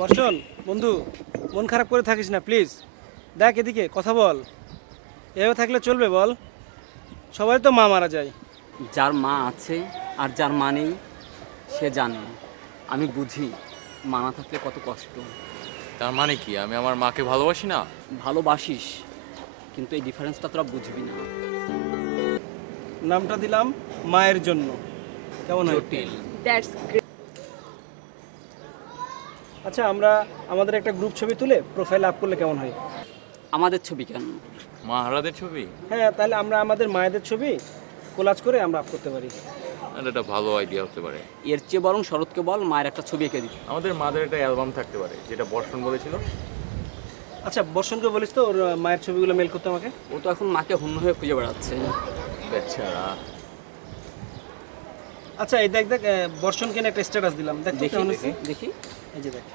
বর্ষণ বন্ধু, মন খারাপ করে থাকিস না প্লিজ। দেখ এদিকে কথা বল। এভাবে থাকলে চলবে বল? সবাই তো মা মারা যায়। যার মা আছে আর যার মা নেই সে জানে। আমি বুঝি মা না থাকলে কত কষ্ট। তার মানে কি আমি আমার মাকে ভালোবাসি না? ভালোবাসিস, কিন্তু এই ডিফারেন্সটা তোরা বুঝবি না। নামটা দিলাম মায়ের জন্য। কেমন হয়? জটিল। That's great. আচ্ছা, আমরা আমাদের একটা গ্রুপ ছবি তুলে প্রোফাইল আপ করলে কেমন হয়? আমাদের ছবি কেন? মা হারাদের ছবি? হ্যাঁ, তাহলে আমরা আমাদের মায়েদের ছবি কোলাজ করে আমরা আপ করতে পারি। এটা একটা ভালো আইডিয়া হতে পারে। এর চেয়ে বরং শরৎকে বল মায়ের একটা ছবি এঁকে দিতে। আমাদের মাদের একটা অ্যালবাম থাকতে পারে, যেটা বর্ষণ বলেছিল। আচ্ছা, বর্ষণকে বলিস তো ওর মায়ের ছবিগুলো মেল করতে আমাকে। ও তো এখন মাকে হন্য হয়ে খুঁজে বেড়াচ্ছে। বেচারা। আচ্ছা, এই দেখ দেখ, বর্ষণকে নিয়ে একটা স্ট্যাটাস দিলাম, দেখ তো দেখি কেমন হয়েছে? দেখি। এই যে দেখ।